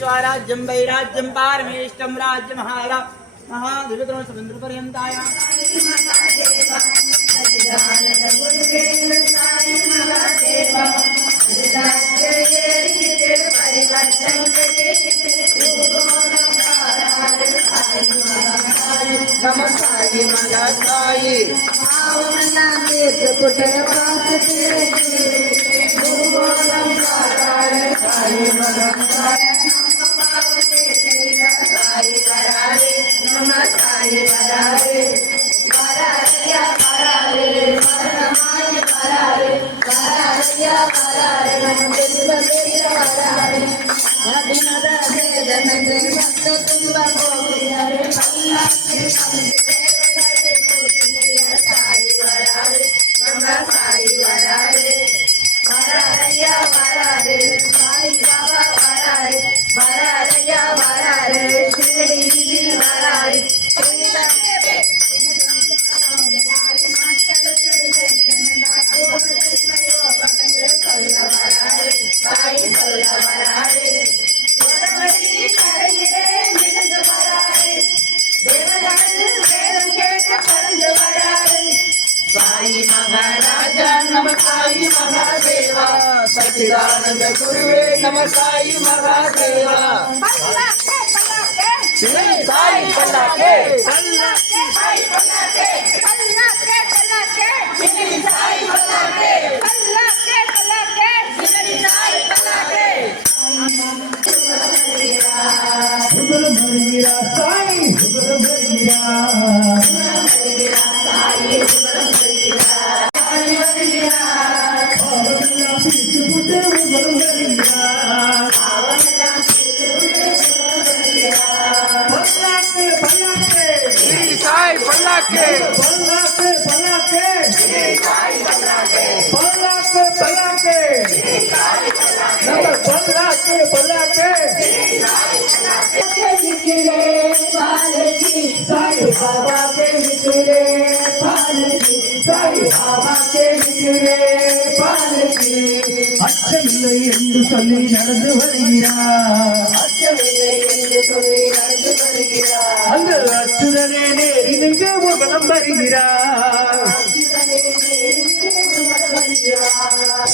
स्वराज्यं वैराज्यं पारमेष्टं राज्य महारा महादेवतरो समुद्रपर्यन्ताय नमस्ते मगासाई आवना तीर्थ कुटे पासते गुरुगोलम करारे साई मगासाई नमस्ते तेरा साई करारे नमस्ते करारे करारिया करारे परमाय करारे करारिया करारे नंदिल तेरा करारे अभिनदा वेदन के भक्त तुम गोविंदरे अल्लाह के देवरे पुण्य साई वरारे गंगा साई वरारे वरारिया वरारे साई बाबा वरारे वरारिया वरारे शिरडी वरारे साई महाराजा नम साई महादेवा सच्चिदानंद गुरुवे नम साई महादेवा श्री साई पल्लाके पल्लाके साई पल्लाके पल्लाके पल्लाके श्री साई पल्लाके पल्लाके पल्लाके श्री साई पल्लाके सुगर भरिया साई सुगर भरिया साई साई बाबा के निकले पालकी साई बाबा के निकले पालकी அச்சமில்லை என்று சொல்லி நடந்து வருகிறார் அச்சமில்லை என்று சொல்லி நடந்து வருகிறார் அந்த அச்சுதனே நேரி நின்று ஊர்வலம் வருகிறார்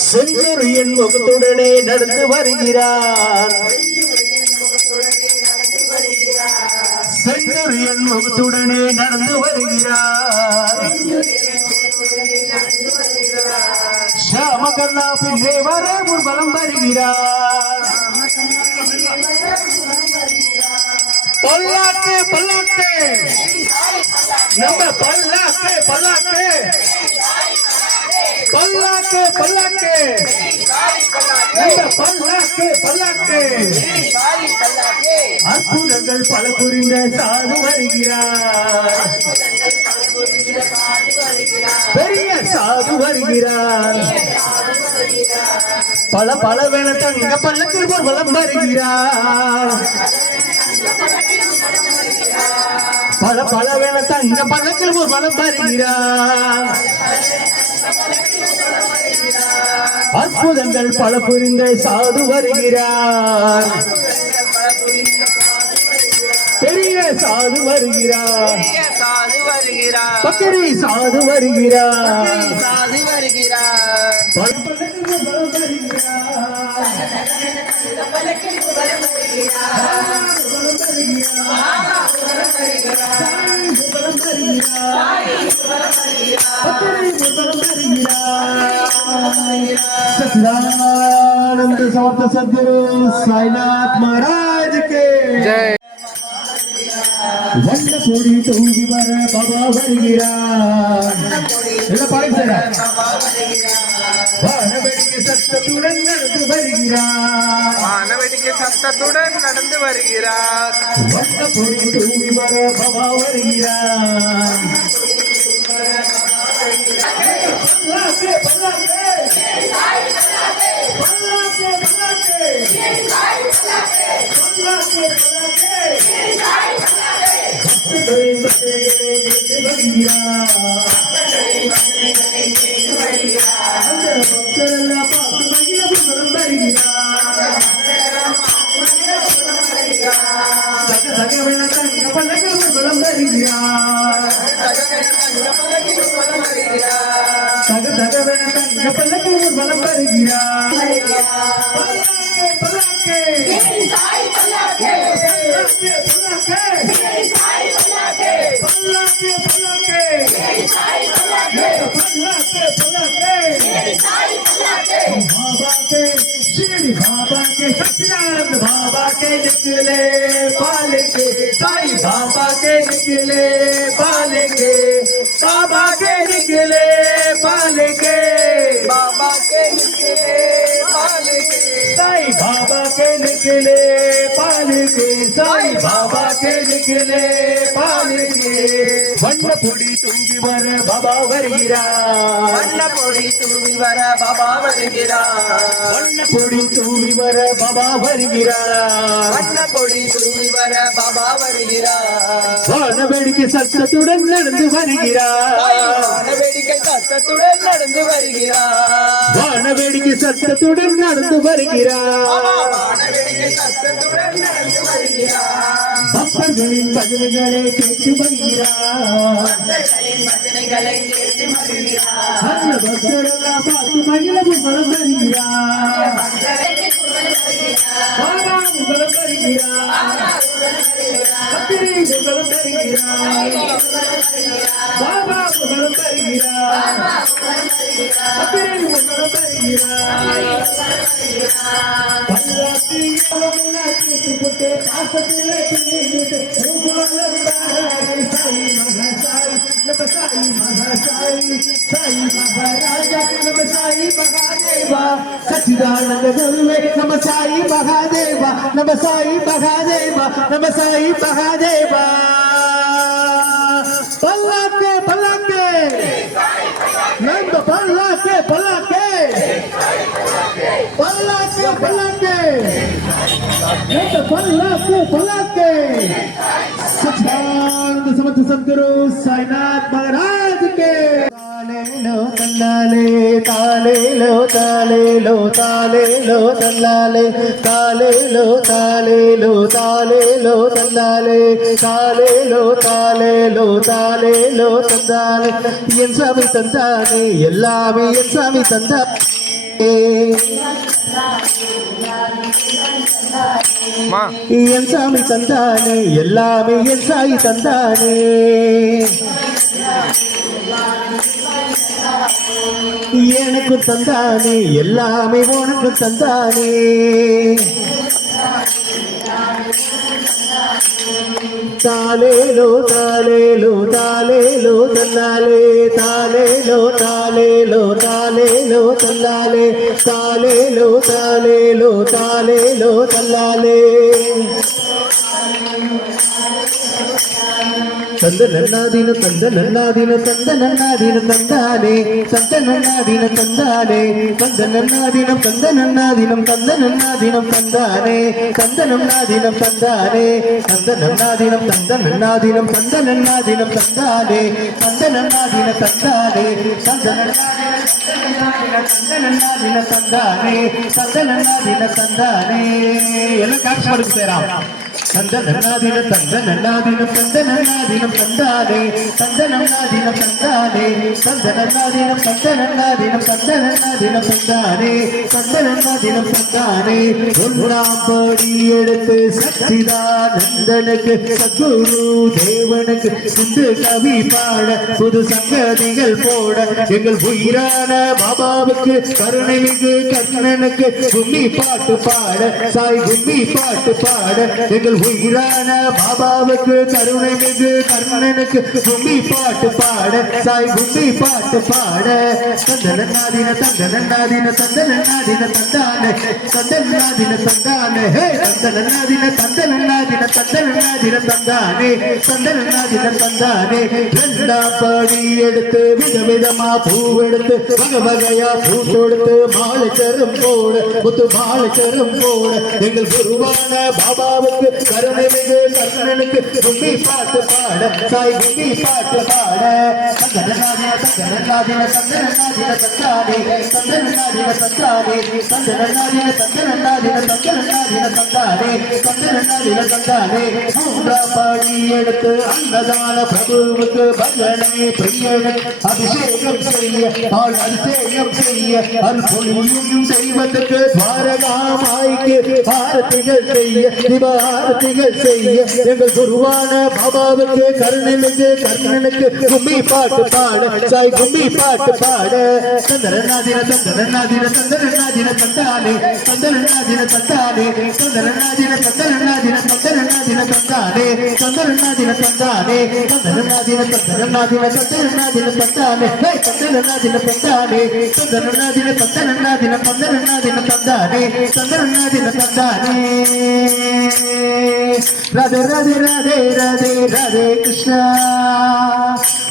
செஞ்சூரியன் முகத்துடனே நடந்து வருகிறார் செஞ்சூரியன் முகத்துடனே நடந்து வருகிறார் ஷாமகர்ணா பின்னே வர ஊர்வலம் வருகிறார் பல்லாக்கு பல்லாக்கு நம்ம பல்லாக்கு பல்லாக்கு பல்லாக்கு பல்லாக்கு நம்ம பல்லாக்கு பல்லாக்கு அற்புதங்கள் பல புரிந்த சாது வருகிறார் பெரிய சாது வருகிறார் பல பலவென தங்க பல்லக்கில் ஊர்வலம் வருகிறார் பல பலவென தங்க பல்லக்கில் ஊர்வலம் வருகிறார் அற்புதங்கள் பல புரிந்த சாது வருகிறார் பெரிய சாது வருகிறார் பக்கரி சாது வருகிறார் सच्चिदानंद समर्थ सद्गुरु साईनाथ महाराज के जय वंद कोड़ी तूगी वर बाबा வருகிறார் எல்லாம் பாருங்க வானவெடிக்கு சத்தத்துடன் நடந்து வருகிறார் வானவெடிக்கு சத்தத்துடன் நடந்து வருகிறார் வந்த கோடி தூவி வர பாபா வருகிறார் பல்லாக்கு பல்லாக்கு சாய் பல்லாக்கு பல்லாக்கு பல்லாக்கு சாய் பல்லாக்கு பல்லாக்கு பல்லாக்கு சாய் பல்லாக்கு பக்தரெல்லாம் பார்த்து மகிழ வருகிறார் தக தகவென தங்க பல்லக்கு ஊர்வலம் வருகிறார் பல்லாக்கே बाबा के शिरडी बाबा के सच्चिदानंद बाबा के निकले पालेंगे साई बाबा के निकले पालेंगे बाबा के निकले पालेंगे बाबा के निकले पालेंगे साई बाबा के निकले पालेंगे साई बाबा के निकले पालेंगे वन्नपुड़ी तूंगी वर बाबा வருகிறார் வண்ணப்பொடி தூவி வர பாபா வருகிறார் வண்ணப்பொடி தூவி வர பாபா வருகிறார் வண்ணப்பொடி தூவி வர பாபா வருகிறார் வானவேடிக்கை சத்தத்துடன் நடந்து வருகிறார் வேடிக்கை சத்தத்துடன் நடந்து வருகிறார் வானவேடிக்கை சத்தத்துடன் நடந்து வருகிறார் வேடிக்கை சத்தத்துடன் நடந்து வருகிறார் பக்தர்களின் பஜனைகளை கேட்டு வருகிறார் பஜனைகளை கேட்டு வருகிறார் அந்த பக்தரெல்லாம் பார்த்து மகிழவும் வளம் வருகிறார் பாபா உங்களும் வருகிறார் பத்திரி உங்களும் வருகிறார் பாபா உங்களும் வருகிறார் பத்திரி உங்களும் வருகிறார் பல்லாக்கு எல்லாம் கேட்டுப்பட்டு பாசத்திலே துணிந்து சாய் மகாசாய் நம்ம சாய் மகாசாய் சாய் மகாராஜா நம்ம சாய் மகாதேவா சச்சிதானந்த குருவே நம்ம சாய் மகாதேவா நம்ம சாய் மகாதேவா நம்ம சாய் மகாதேவா பல்லாக்கு பல்லாக்கு நம்ம பல்லாக்கு பல்லாக்கு பல்லாக்கு பல்லாக்கு நம்ம பல்லாக்கு பல்லாக்கு सच्चिदानंद समर्थ सद्गुरु साईनाथ महाराज के ताले लो तल्लाले ताले लो ताले लो ताले लो तल्लाले ताले लो ताले लो ताले लो तल्लाले ताले लो ताले लो ताले लो तल्लाले என் சாமி தந்தானே எல்லாமே என் சாமி தந்தானே என் சாமி தந்தானே எல்லாமே என் சாய் தந்தானே எனக்கு தந்தானே எல்லாமே உனக்கு தந்தானே தாலேலோ தாலேலோ தாலேலோ தல்லாலே தாலேலோ தாலேலோ தாலேலோ தல்லாலே தாலேலோ தாலேலோ தாலேலோ தல்லாலே தந்த நன்னாதீன தந்த நன்னாதீன தந்த நன்னாதீன தந்தானே தந்த நன்னாதீன தந்தானே தந்த நன்னாதீனம் தந்த நன்னாதீனம் தந்த நன்னாதீனம் தந்தானே தந்த நன்னாதீனம் தந்தானே தந்த நன்னாதீனம் தந்த நன்னாதீனம் தந்த நன்னாதீனம் தந்தானே தந்த நன்னாதீன தந்தானே தந்த நன்னாதீன தந்தானே தந்த நன்னாதீன தந்தானே எல்லாம் காட்சி படுத்து சேராம் தந்த நன்னாதீனம் தந்த நன்னாதீனம் தந்த நன்னாதீனம் தந்தானே தந்த நன்னாதீனம் தந்தானே தந்த நன்னாதீனம் தந்த நன்னாதீனம் தந்த நன்னாதீனம் தந்தானே தந்த நன்னாதீனம் தந்தானே ஒன்றாம் படி எடுத்து சச்சிதானந்தனுக்கு சத்குரு தேவனுக்கு சிந்து கவி பாட புது சங்கதிகள் போட எங்கள் உயிரான பாபாவுக்கு கருணை மிகு கர்ணனுக்கு கும்மி பாட்டு பாட சாய் கும்மி பாட்டு பாட எங்கள் உயிரான பாபாவுக்கு கருணை மிகு கர்ணனுக்கு கும்மி பாட்டு பாட சாய் கும்மி பாட்டு பாட தந்த நன்னாதீன தந்த நன்னாதீன தந்த நன்னாதீன தந்தானே தந்த நன்னாதீன தந்தானே ஹே தந்த நன்னாதீன தந்த நன்னாதீன தந்த நன்னாதீன தந்தானே தந்த நன்னாதீன தந்தானே ரெண்டாம் படி எடுத்து விதவிதமா பூ எடுத்து வகை வகையா பூ தொடுத்து மாலைச்சரம் போட முத்து மாலைச்சரம் போட எங்கள் குருவான பாபாவுக்கு கருணை மிகு கர்ணனுக்கு கண்ணனுக்கு கும்மி பாட்டு பாட சாய் கும்மி பாட்டு பாட சந்தனநாதின சந்தனநாதின சந்தனநாதின சந்தானே சந்தனநாதின சந்தானே சந்தனநாதின சந்தனநாதின சந்தனநாதின சந்தானே சந்தனநாதின சந்தானே மூன்றாம் பாடி எடுத்து அன்னதான பிரபுவுக்கு பஜனை பிரியனை அபிஷேகம் செய்ய ஆள் அபிஷேகம் செய்ய அற்புதம் செய்வதற்கு துவாரகாமாய்க்கு ஆரத்திகள் செய்ய சிவ ஆரத்திகள் செய்ய எங்கள் குருவான பாபாவுக்கு கருணனுக்கு கர்ணனுக்கு கும்மி பாட்டு பாட சாய் கும்மி பாட்டு பாட சந்தனநாதின சந்தனநாதின சந்தனநாதின சந்தானே சந்தனநாதின சந்தானே சந்தனநாதின சந்தனநாதின சந்தனநாதின சந்தானே சந்தனநாதின சந்தானே சந்தனநாதின சந்தனநாதின சந்தனநாதின சந்தானே சந்தனநாதின சந்தானே சந்தனநாதின சந்தனநாதின சந்தனநாதின சந்தானே சந்தனநாதின சந்தானே ராதே ராதே ராதே ராதே ராதே கிருஷ்ணா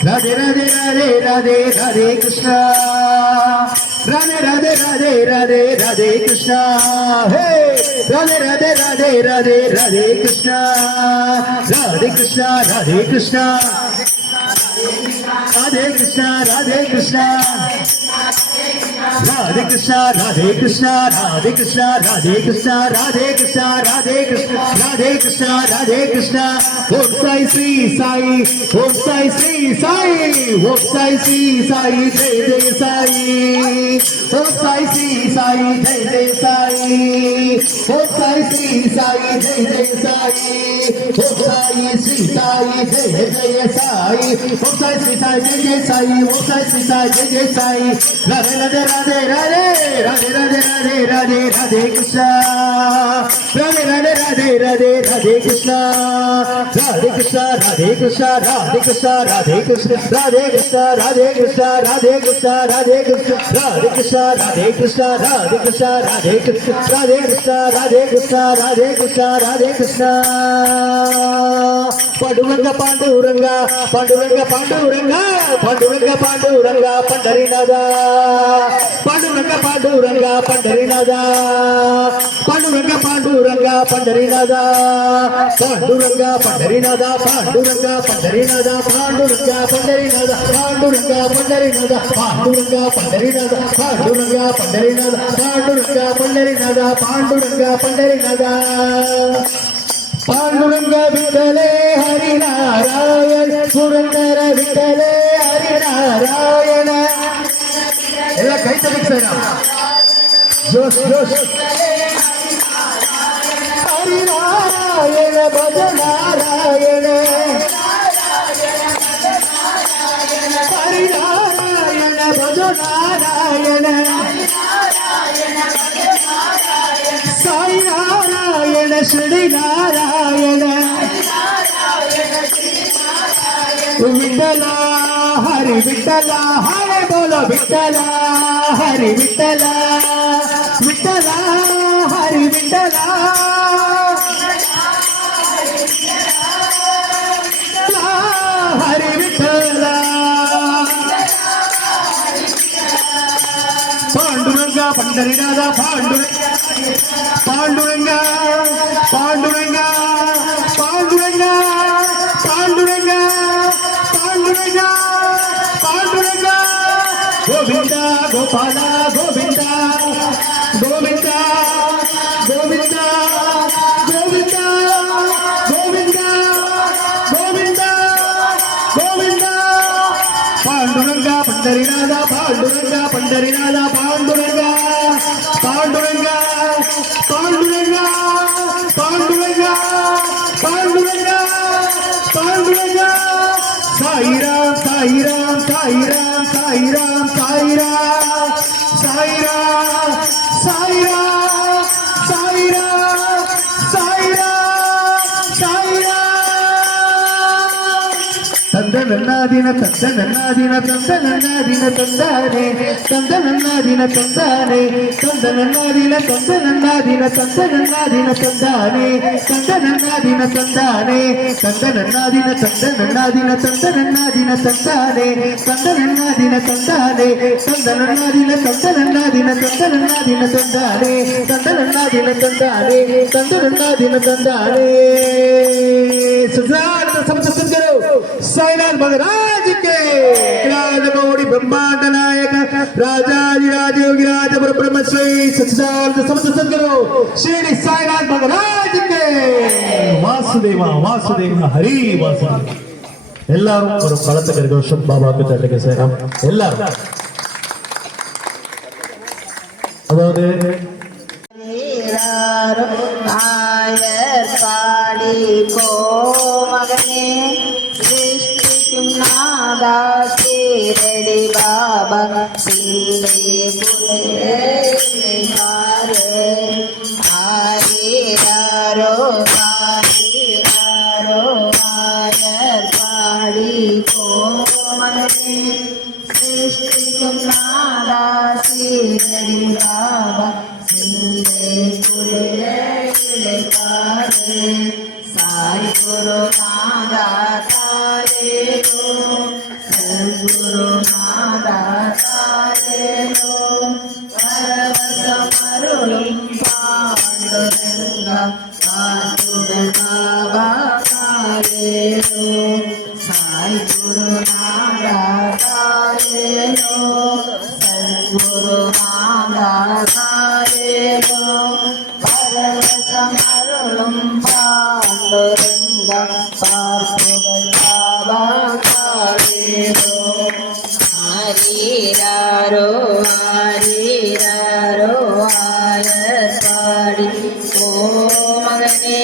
ராதே ராதே ராதே ராதே ராதே கிருஷ்ணா ராதே ராதே ராதே ராதே ராதே கிருஷ்ணா ஹே ராதே ராதே ராதே ராதே ராதே கிருஷ்ணா ராதே கிருஷ்ணா ராதே கிருஷ்ணா ராதே கிருஷ்ணா ராதே கிருஷ்ணா ராதே கிருஷ்ணா ராதே கிருஷ்ணா ராதே கிருஷ்ணா ராதே கிருஷ்ணா ராதே கிருஷ்ணா ராதே கிருஷ்ணா ராதே கிருஷ்ணா ராதே கிருஷ்ணா ஓம் சாய் ஸ்ரீ சாய் ஓம் சாய் ஸ்ரீ சாய் ஓம் சாய் ஸ்ரீ சாய் ஜெய ஜெய சாய் ஓம் சாய் ஸ்ரீ சாய் ஜெய ஜெய சாய் ஓம் சாய் ஸ்ரீ சாய் ஜெய ஜெய சாய் ஓம் சாய் ஸ்ரீ சாய் ஜெய ஜெய சாய் ஓம் சாய் ஸ்ரீ சாய் ஜெய ஜெய சாய் ஓம் சாய் ஸ்ரீ சாய் ஜெய ஜெய சாய் ராதே ராதே ராதே ராதே ராதே ராதே ராதே ராதே ராதே கிருஷ்ணா ராதே ராதே ராதே ராதே ராதே கிருஷ்ணா ராதே கிருஷ்ணா ராதே கிருஷ்ணா ராதே கிருஷ்ணா ராதே கிருஷ்ணா ராதே கிருஷ்ணா ராதே கிருஷ்ணா ராதே கிருஷ்ணா ராதே கிருஷ்ணா ராதே கிருஷ்ணா ராதே கிருஷ்ணா ராதே கிருஷ்ணா ராதே கிருஷ்ணா ராதே கிருஷ்ணா ராதே கிருஷ்ணா ராதே கிருஷ்ணா ராதே கிருஷ்ணா பாண்டுரங்க பாண்டுரங்க பாண்டுரங்க பாண்டுரங்க பாண்டுரங்க பாண்டுரங்க பண்டரிநாதா பாண்டுரங்க பாண்டுரங்க பண்டரிநாதா பாண்டுரங்க பாண்டுரங்க பண்டரிநாதா பாண்டுரங்க பண்டரிநாதா பாண்டுரங்க பண்டரிநாதா பாண்டுரங்க பண்டரிநாதா பாண்டுரங்க பண்டரிநாதா பாண்டுரங்க பண்டரிநாதா பாண்டுரங்க பண்டரிநாதா பாண்டுரங்க பண்டரிநாதா பாண்டுரங்க பண்டரிநாதா பாண்டுரங்க விட்டலே ஹரிநாராயண புரந்தர விட்டலே ஹரிநாராயண எல்லாம் கை தட்டி செய்யலாம் ஜோஷ் ஜோஷ் ஹரிநாராயண பஜநாராயண ஹரிநாராயண பஜநாராயண சாய் நாராயண ஸ்ரீ நாராயண விட்டலா ஹரி விட்டலா ஹரே போலோ விட்டலா ஹரி விட்டலா விட்டலா ஹரி விட்டலா ஹரி விட்டலா பாண்டுரங்க பண்டரிநாத பாண்டுரங்க பாண்டுரங்க பாண்டுரங்க பாண்டுரங்க பாண்டுரங்க பாண்டுரங்க பாண்டுரங்க கோவிந்த கோபால கோவிந்த கோவிந்த கோவிந்த கோவிந்த கோவிந்த கோவிந்த கோவிந்த பாண்டுரங்க பண்டரிநாத பாண்டுரங்க பண்டரிநாத பாண்டுரங்க பாண்டுரங்க பாண்டுரங்க பாண்டுரங்க பாண்டுரங்க பாண்டுரங்க சாயிராம் சாயிராம் சாயிராம் சாயிராம் சாயிராம் சாயிராம் சாயிராம் சாயிராம் சாயிராம் சாயிராம் தந்தனன்னாதின தந்தனன்னாதின தந்தனன்னாதின தந்தானே தந்தனன்னாதின தந்தானே தந்தனன்னாதின தந்தனன்னாதின தந்தனன்னாதின தந்தானே தந்தனன்னாதின தந்தானே தந்தனன்னாதின தந்தனன்னாதின தந்தனன்னாதின தந்தானே தந்தனன்னாதின தந்தானே தந்தனன்னாதின தந்தனன்னாதின தந்தனன்னாதின தந்தானே தந்தனன்னாதின தந்தானே தந்தனன்னாதின தந்தானே सजाद समझ करो साईनाथ महाराज के विराज गौड़ी ब्रह्मांड नायक राजाधिराज योगीराज परब्रह्म श्री सच्चिदानंद समझ करो श्री साईनाथ महाराज के वासुदेवा वासुदेवा हरि वासुदेव எல்லாரும் ஒரு பலத்த கரகோஷம் பாபாக்கு தட்டுங்க சேரம் எல்லாரும் அதாவது ஆயர் பாடி கோமகனே சிருஷ்டிக்கும் நாதா சீரடி பாபா சிந்தை புலே பாரு ஆயிராரோ ஆயிராரோ ஆயர் பாடி கோமகனே சிருஷ்டிக்கும் நாதா சீரடி பாபா साई गुरु नादा तारे लो सद्गुरु नादा तारे लो परवस मरुलुम पांडुरंगा पांडुर बाबा तारे लो साई गुरु नादा तारे लो सद्गुरु नादा तारे लो परवस मरुलुम पांडुरंग पार्वल बाबा कालेरो हरिरारो हरिरारो आयत पाड़ी ओ मगने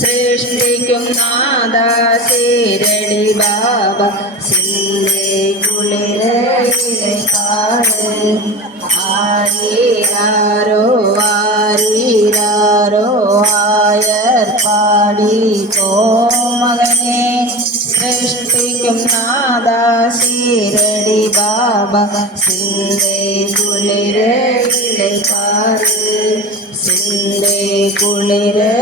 सृष्टिकुम नादा सीरडी बाबा सिंधे कुलिरे काले हरिरारो हरिरारो आयत पाड़ी को मगने सृष्टिकुम नादा सीरडी बाबा सिंधे कुलिरे पारे सिंधे कुलिरे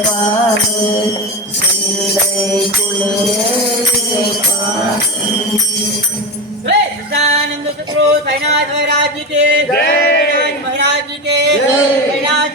पारे सिंधे कुलिरे पारे सच्चिदानंद सद्गुरु साईनाथ महाराज जी के जय महाराज जी के साईनाथ